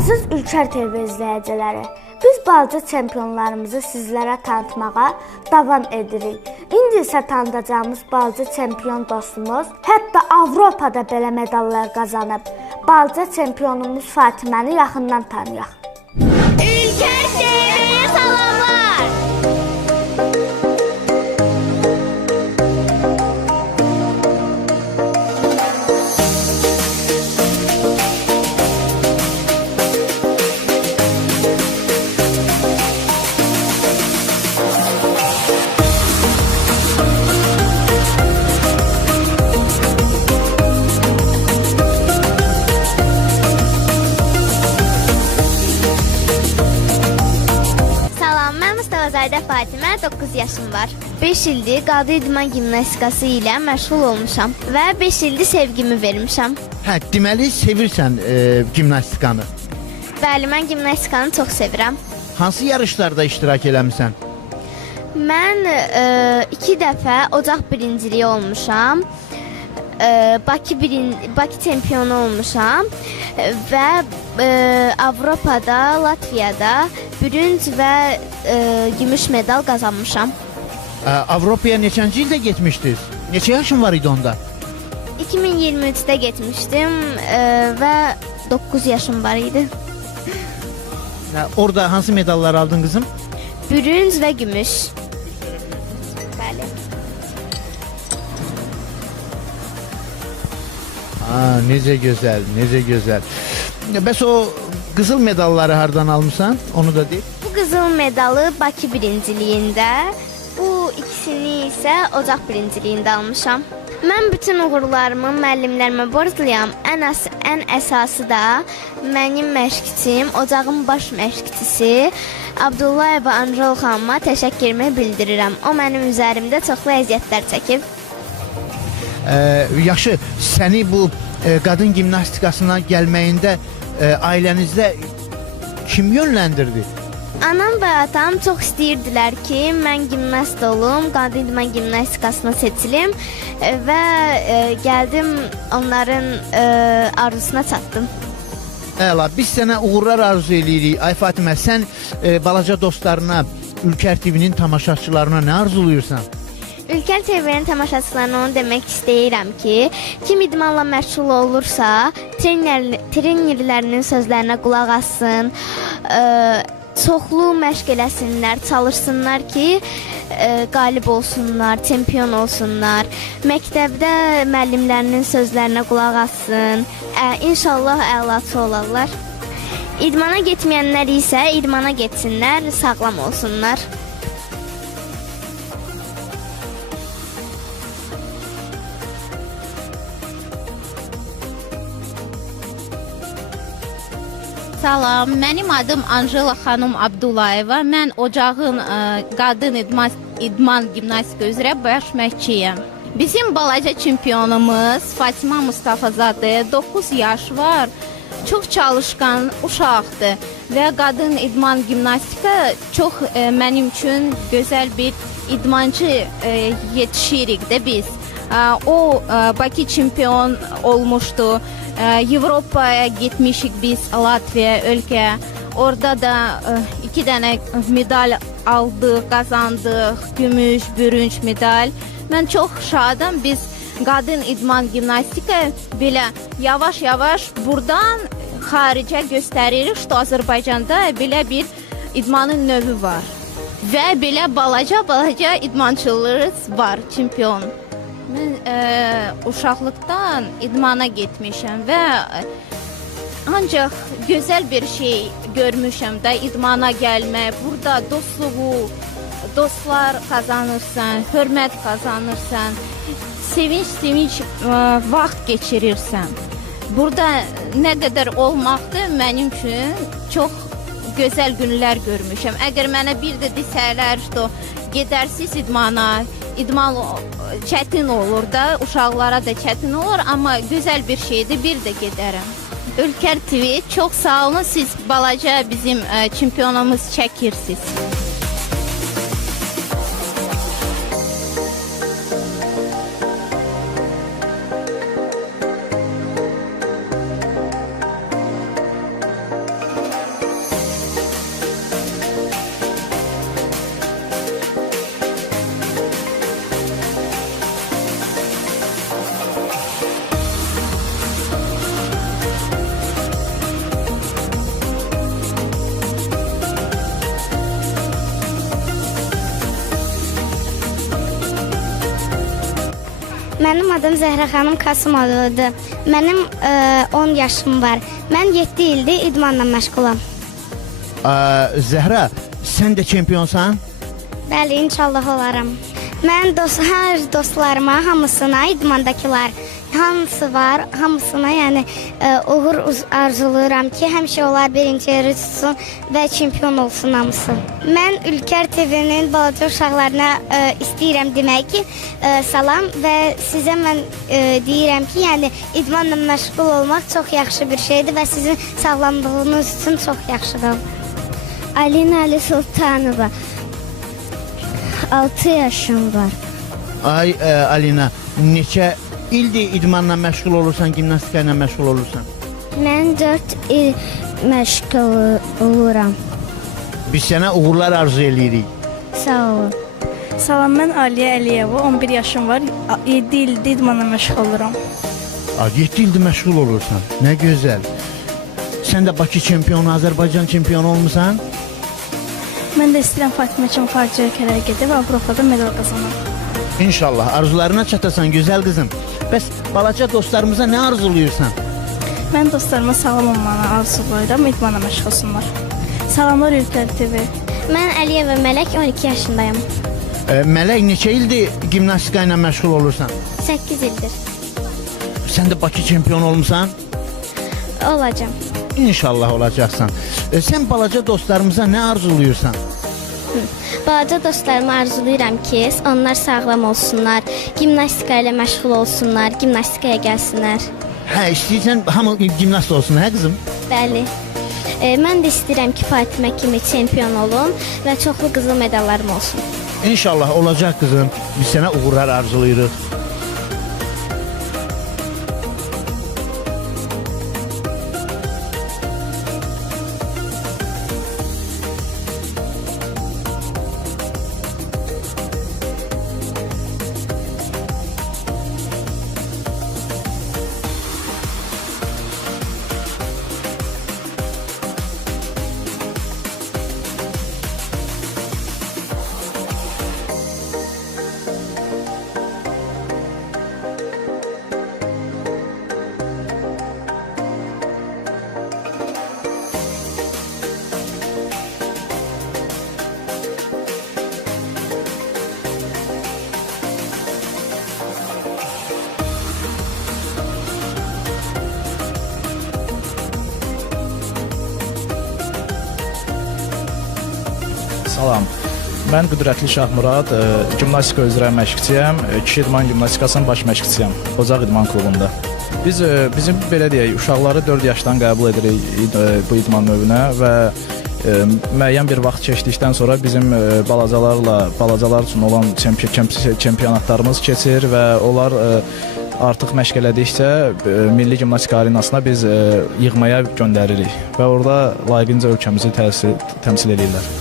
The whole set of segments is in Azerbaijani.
Əziz Ülker TV izləyiciləri, biz balaca çempionlarımızı sizlərə tanıtmağa davam edirik. İndi isə tanıdacağımız balaca çempion dostumuz, hətta Avropada belə medallar qazanıb. Balaca çempionumuz Fatiməni yaxından tanıyaq. Ülker TV'ye salamlar. Zayda Fatimə, 9 yaşım var. 5 ildir qadın idman gimnastikası ilə məşğul olmuşam və 5 ildir sevgimi vermişəm. Hə, deməli sevirsən gimnastikanı. Bəli, mən gimnastikanı çox sevirəm. Hansı yarışlarda iştirak eləmisən? Mən 2 dəfə ocaq birinciliyi olmuşam. Bakı çempionu olmuşam və Avropada, Latviyada bürünc və gümüş medal qazanmışam. Avropaya neçənci ildə getmişdiniz? Neçə yaşın var idi onda? 2023-də getmişdim və 9 yaşım var idi. Orada hansı medallar aldın qızım? Bürünc və gümüş. Bəli. Necə gözəl, necə gözəl. Bəs o qızıl medalları hardan almısan? Onu da deyil. Bu qızıl medalı Bakı birinciliyində, bu ikisini isə ocaq birinciliyində almışam. Mən bütün uğurlarımı müəllimlərimə borcluyam. Ən əsası da mənim məşqçim, ocağın baş məşqçisi Abdullayeva Anjel xanıma təşəkkürümü bildirirəm. O mənim üzərimdə çoxlu əziyyətlər çəkib. Yaxşı, səni bu qadın gimnastikasına gəlməyində ailənizdə kim yönləndirdi? Anam və atam çox istəyirdilər ki, mən gimnast olum, qadın idman gimnastikasına seçilim və gəldim, onların arzusuna çatdım. Əla, biz sənə uğurlar arzu edirik. Ay Fatimə, sən balaca dostlarına, Ülker TV-nin tamaşaçılarına nə arzuluyursan? Ülker TV-nin tamaşaçılarına onu demək istəyirəm ki, kim idmanla məşğul olursa, trenerlərinin sözlərinə qulaq assın, çoxlu məşq eləsinlər, çalışsınlar ki, qalib olsunlar, çempion olsunlar. Məktəbdə müəllimlərinin sözlərinə qulaq assın, inşallah əlaçı olarlar. İdmana getməyənlər isə idmana getsinlər, sağlam olsunlar. Salam, mənim adım Anjela xanım Abdullayeva. Mən ocağın qadın idman gimnastika üzrə baş məşqçiyəm. Bizim balaca çempionumuz Fatimə Mustafazadə 9 yaş var. Çox çalışqan uşaqdır və qadın idman gimnastika çox mənim üçün gözəl bir idmancı yetişirik də biz. O Bakı çempion olmuşdu. Avropaya getmişik biz, Latviya ölkə. Orada da 2 dənə medal aldıq, qazandıq, gümüş, bürünc medal. Mən çox şadam. Biz qadın idman gimnastika belə yavaş-yavaş buradan xaricə göstəririk ki, Azərbaycanda belə bir idmanın növü var. Və belə balaca idmançılarımız var, çempion. Mən uşaqlıqdan idmana getmişəm və ancaq gözəl bir şey görmüşəm də idmana gəlmək. Burada dostlar qazanırsan, hörmət qazanırsan, sevinç vaxt keçirirsən. Burada nə qədər olmaqdır mənim üçün çox gözəl günlər görmüşəm. Əgər mənə bir də desələr ki, gedərsiz idmana, idman çətin olur da, uşaqlara da çətin olur, amma gözəl bir şeydir, bir də gedərəm. Ülker TV, çox sağ olun, siz balaca bizim çempionumuz çəkirsiniz. Mənim adım Zəhra xanım Kasımovadır. Mənim 10 yaşım var. Mən 7 ildir idmanla məşğulam. Zəhra, sən də çempionsan? Bəli, inşallah olaram. Mən hər dostlarıma, hamısına, idmandakılar, hamısı var, hamısına yəni uğur arzulayıram ki, həmişə onlar birinci yeri tutsun və çempion olsun hamısı. Mən Ülker TV-nin balaca uşaqlarına istəyirəm demək ki, salam və sizə mən deyirəm ki, yəni idmanla məşğul olmaq çox yaxşı bir şeydir və sizin sağlamlığınız üçün çox yaxşıdır. Alina Ali Sultanova. 6 yaşım var. Ay Alina, neçə ildir idmanla məşğul olursan, gimnastika ilə məşğul olursan? Mən 4 il məşğul oluram. Biz sənə uğurlar arzu edirik. Sağ olun. Salam, mən Aliyə Əliyeva, 11 yaşım var, 7 ildir idmanla məşğul oluram. 7 ildir məşğul olursan, nə gözəl. Sən də Bakı çempionu, Azərbaycan çempionu olmusan? Mən də istəyirəm Fatimə kimi xarici ölkələrə gedib Avropada medal qazanam. İnşallah arzularına çatasan gözəl qızım. Bəs balaca dostlarımıza nə arzuluyursan? Mən dostlarıma sağlam olmanı arzulayıram, idmanla məşğul olsunlar. Salamlar Ülker TV. Mən Əliyeva Mələk, 12 yaşındayım. Mələk, neçə ildir gimnastika ilə məşğul olursan? 8 ildir. Sən də Bakı çempionu olmusan? Olacam. İnşallah olacaqsan. Sən balaca dostlarımıza nə arzuluyursan? Balaca dostlarıma arzulayıram ki, onlar sağlam olsunlar, gimnastika ilə məşğul olsunlar, gimnastikaya gəlsinlər. Hə, istəyirsən hamı gimnast olsun, hə qızım? Bəli. Mən də istəyirəm ki, Fatimə kimi çempion olum və çoxlu qızıl medallarım olsun. İnşallah olacaq qızım. Biz sənə uğurlar arzulayırıq. Salam. Mən Qüdrətli Şahmurad, gimnastika üzrə məşqçiyəm. Kişi idman gimnastikasının baş məşqçisiyəm Ocaq İdman klubunda. Bizim belə deyək, uşaqları 4 yaşdan qəbul edirik bu idman növünə və müəyyən bir vaxt keçdikdən sonra bizim balacalar üçün olan çempionatlarımız keçir və onlar artıq məşq elədikcə Milli Gimnastika Arenasına biz yığmaya göndəririk və orada layiqincə ölkəmizi təmsil edirlər.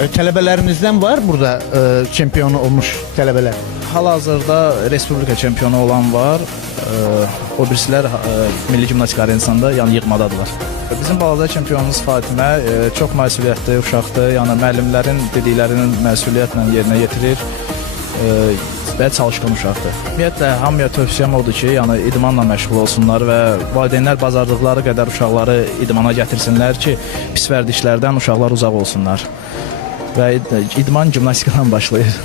Tələbələrinizdən var burada çempionu olmuş tələbələr? Hal-hazırda Respublika çempionu olan var. O birisilər Milli Gimnastika Arenasında yəni yığmadadırlar. Bizim balaca çempionumuz Fatimə çox məsuliyyətli uşaqdır. Yəni müəllimlərin dediklərinin məsuliyyətlə yerinə yetirir və çalışqan uşaqdır. Ümumiyyətlə hamıya tövsiyəm odur ki, yəni idmanla məşğul olsunlar və valideynlər bacardıqları qədər uşaqları idmana gətirsinlər ki, pis vərdişlərdən uşaqlar uzaq olsunlar. Və idman gimnastikadan başlayır.